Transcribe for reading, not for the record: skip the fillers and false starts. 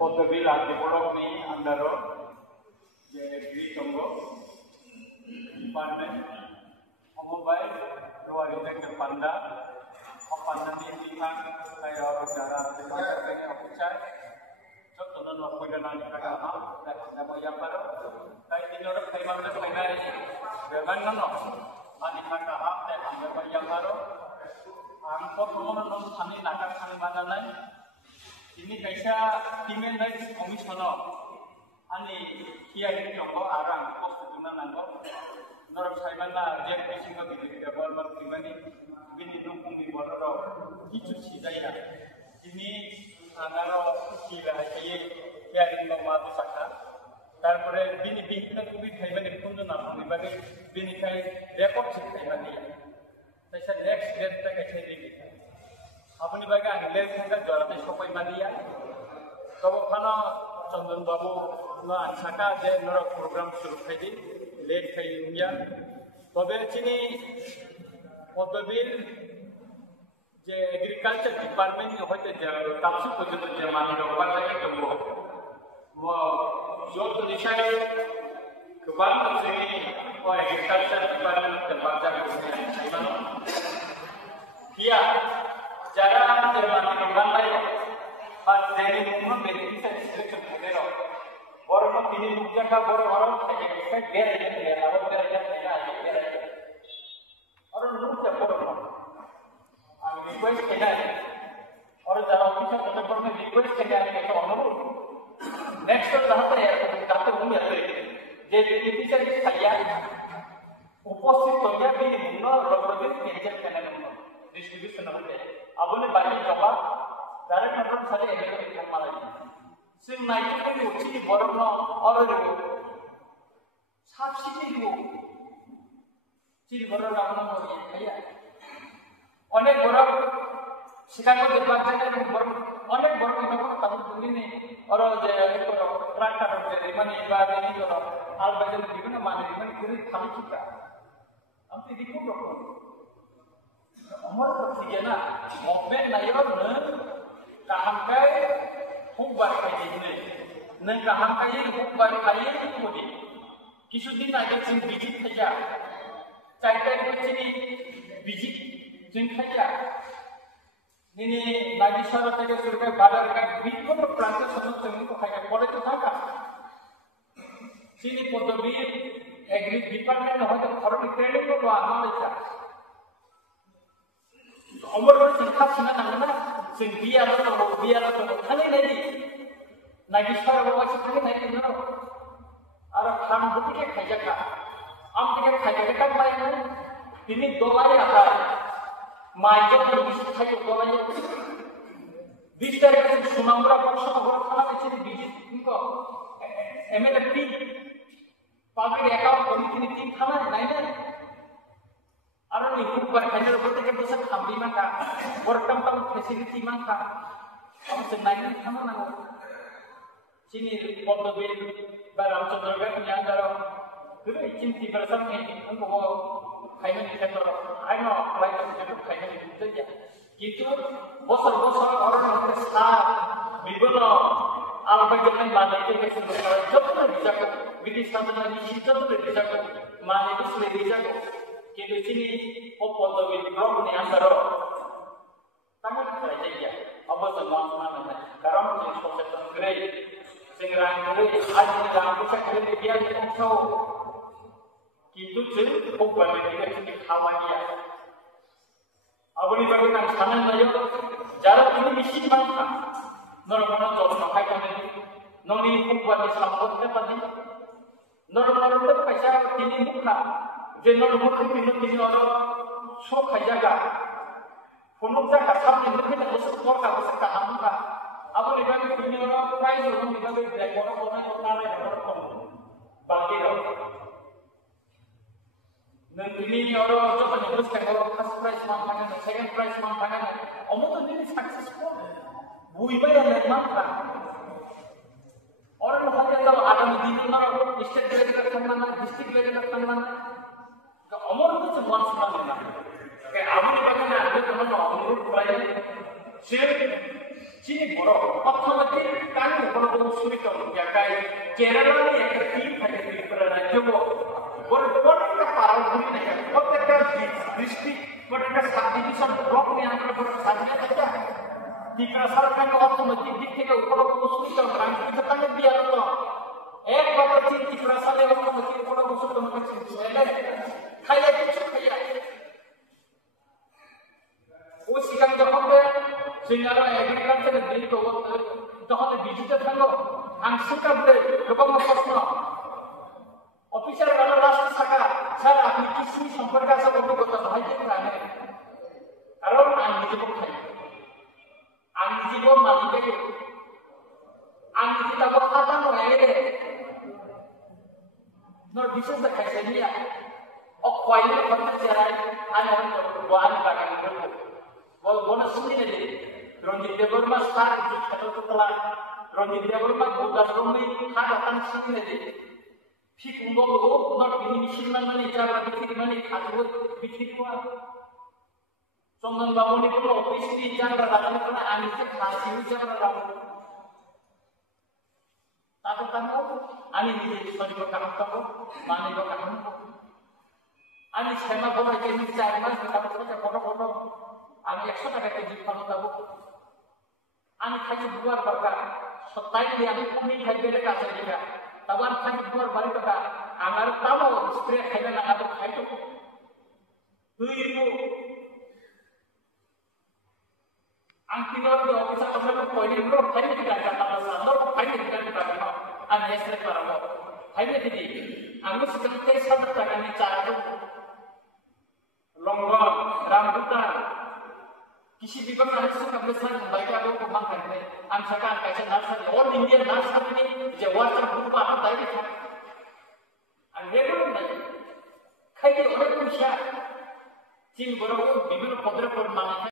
Padawi lagi borok ni andaro je agri tonggo department omobai luar itu panda panda ni bilang kayak orang darah ini official so tenan waktu dan nanti kata nama yang baru kayak ini orang kayak mana tu kayak ni beban nano nanti kata nama yang baru angkot semua nong sani nakar sani mana lain ini kaisa timen dari komisioner ani kia ini contoh arang pos tujuan nanggo norok saimana jen pesingo di depan bertimani ini dukung di bororo itu sidaya ini angaro kila kaye kia ini nomadu saka তারপরে বিনি বিহিত কুবি খাইবানি কুন্দ নাম বিবাগে বিনি খাই রেকর্ড ঠিক খাইবানি তাইসা নেক্সট ডেটটা কাছে দেখি আপনি বাগে আনলে থাকা জরাতে সবাই মানিয়া তবে খানা চন্দন বাবু না আনসাকা যে নরক প্রোগ্রাম শুরু খাইদি লেট খাইয়া তবে চিনি পদবীর যে এগ্রিকালচার ডিপার্টমেন্ট হয়তো যে কাপসু পর্যন্ত যে মানি বাজারে দङ যত দিশায় गोबां जोंनि एग्रिकालचार डिपार्टमेंट बाजार खालामो बिया যারা মানে বাংলায় বা জেনে মুখ বেনিফিশিয়ারি সিলেকশন করে রাও বড় তিনি মুখটা বড় বড় থেকে একটা বের হয়ে আর বের হয়ে যায় আছে বের হয়ে আর মুখটা বড় আমি রিকোয়েস্ট করি আর যারা অফিসার কথা বলতে রিকোয়েস্ট করি আমি একটা অনুরোধ নেক্সট তাতে উনি আছে যে বেনিফিশিয়ারি খাইয়া উপস্থিত হইয়া বিভিন্ন রোগের কেঞ্জার কেনা ডিস্ট্রিবিউশন হবে abone bagi coba dari menurut saya ini kemarin sing naik itu uji borno orang itu subsidi itu ciri borno orang mau ya অনেক বড় শিকাগো ডিপার্টমেন্টের অনেক বড় এটা তাহলে তুমি নে আর যে করো ট্রাক্টর যে মানে বা দেনি করো আল বাজার বিভিন্ন মানে মানে করে খালি চিকা আমি দেখো রকম আমার কথা কি না মুভমেন্ট নাইও ন কাহামকাই হুকবার খাইনি ন কাহামকাই হুকবার খাইনি কোদি কিছুদিন আগে जों ভিজিট খাইয়া চাইটা চিনি ভিজিট जों খাইয়া নিনি নাগিসর থেকে শুরু করে বাজার কা বিভিন্ন প্রান্তে সমস্ত তো খাইয়া পরে তো থাকা চিনি পদবী এগ্রি ডিপার্টমেন্ট হয়তো ফরেন ট্রেনিং করব আমার ইচ্ছা অমরগড় চিন্তা শোনা না जों বিয়ার তো খালি নাই নাগিসর বাবা খালি নাই না আর খান বুটিকে খাইজাকা আমটিকে খাইজাকা পাই না তিনি দোলাই আকা মাইজক বিশ খাইও দোলাই 20 তারিখে সুনামরা বর্ষনগর থানা আছে বিজিত ইনকো এমএলএপি পাবলিক অ্যাকাউন্ট কমিটি তিন থানা নাই না আর নি খুববার খাইজার বলতে কে বসে খামবি মাকা বরটাম টাম ফ্যাসিলিটি মাকা আমছে নাই না থানা না চিনি পদ্মবী বা রামচন্দ্রগড় নিয়ান্দার 그래 김치 벌써네 한거 খাইনি ক্ষেত্র আইনো লাইক ক্ষেত্র খাইনি বুঝতে কিন্তু বছর বছর অরণ্যের সার বিভিন্ন আলবাইজনে বানাইতে গেছে যত রিজাক বিদেশ সাধনা নিশ্চিত রিজাক মানে দুসরে রিজাক কিন্তু চিনি ও পদবী গ্রহ নিয়ান্দার তাহলে খাই যায় অবশ্য মাননা না কারণ যে সচেতন করে সেগ্রাম করে আজ রাম পোশা করে দিয়া অংশ কিন্তু যে খুব ভালো দেখে খাওয়া গিয়া আপনি ভাবে না সামনে নাই যারা তিনি মিষ্টি মাংসা নরমন যত্ন খাইতে ননি খুব ভালো সম্পর্কে পাদি নরমন পয়সা তিনি মুখা যে নরমন তিনি আর সো খাইজাগা কোনো জায়গা সামনে দেখে বসে দরকা বসে কাহামুকা আপনি ভাবে তিনি আর প্রাইজ হন ভাবে দেয় বড় বড় নারে বড় বাকি Ini orang coba nyebutkan kalau first prize mantangan, second prize mantangan, omong ini successful. Bui bayar dari mana? Orang hanya tahu ada di mana, state level mana, district level mana. Omong itu cuma semata. Kayak abu di bagian ada teman omong prize, sih, sini borok, apa lagi kan kami kalau suri kalau jagai Kerala ni একটা টিম থাকে ত্রিপুরা রাজ্য বড় বড় একটা পাড়া ঘুরি না প্রত্যেকটা ডিস্ট্রিক্ট প্রত্যেকটা সাব ডিভিশন ব্লক নিয়ে আমরা বড় সামনে থাকা ত্রিপুরা সরকারের অর্থনৈতিক দিক থেকে উপলব্ধ সুবিধা গ্রাম পঞ্চায়েত দিয়ে আলো এক বছর ত্রিপুরা সালে অর্থনৈতিক উপলব্ধ সুবিধা এলে খাইয়া কিছু খাইয়া ও সিগাং যখন जोंना एग्रिकालचार बिल तखन बिजुते थांगो आं सिगांबो गोबां प्रश्न अफिसार वाला राष्ट्र शाखा सर आपनि कृषि सम्पर्क आसा अभिज्ञता बाहायते काने कारण आं निजेबो खाय आं निजेबो मालिकै आं निजे दाबो खाता नयाले नर विशेष खायसेनिया अखवाइले खरना जेराय आने वान बागान बल बन सुनिले Ronjit Deborma star jatuh setelah Ronjit Deborma bukan Romi hadatan sini deh. Fikumbo lo not ini misiman mani cara bikin mani kadu bikin gua. Sombong bangun itu lo istri cara datang karena anisnya kasih cara ramu. Tapi tahu ani ini sorry kau kamu tahu mana kau kamu. Ani sama bawa jenis cara mana kita baca foto-foto. Ani 100 টাকা কেজি ফল দাও আমি খাইতে দুয়ার বারকা সত্তাই দিয়ে আমি কমি খাইবে কাছে দিকা তাবার খাইতে দুয়ার বাড়ি টাকা আমার তাও স্প্রে খাইবে না আমি খাইতো তুই তো আংটির অফিসা তোমরা কইলি ব্রো খাইতে দিকা টাকা সান্দর খাইতে দিকা টাকা আমি এসে পারবো খাইতে দিদি আমি সেখানে 70 টাকা নিয়ে চাইবো লঙ্গন রামপুতান किसी भी बंदा है जिसका बिजनेस बाइक आगे को मांग करते हैं हम सरकार कैसे नर्सरी ऑल इंडिया नर्सरी जो व्हाट्सएप ग्रुप का हम दायरे था रेगुलर नहीं खाई के अनेक कुछ चीन बरोबर विभिन्न पदर पर माने